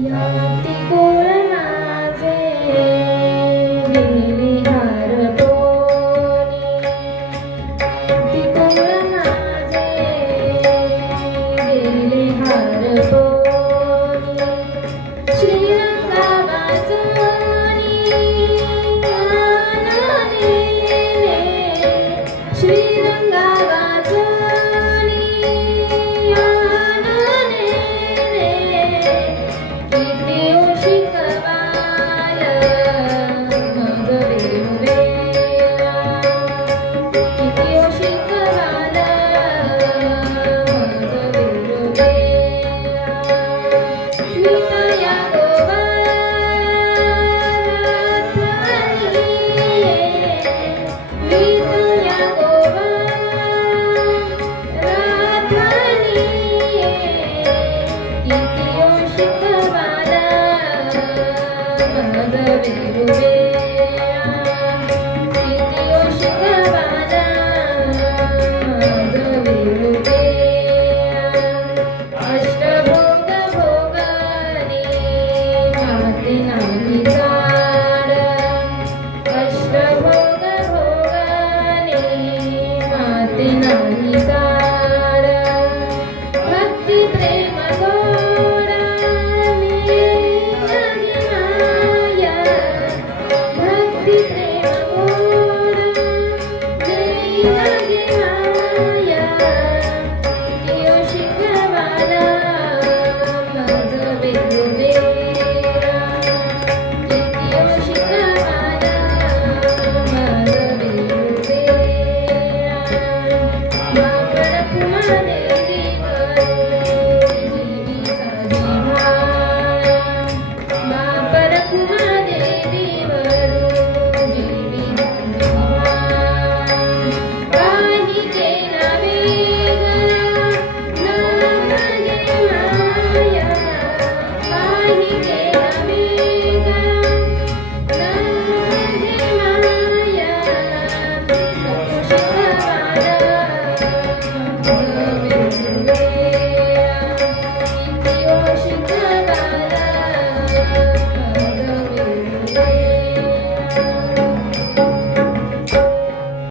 有的歌 ഭഗവേ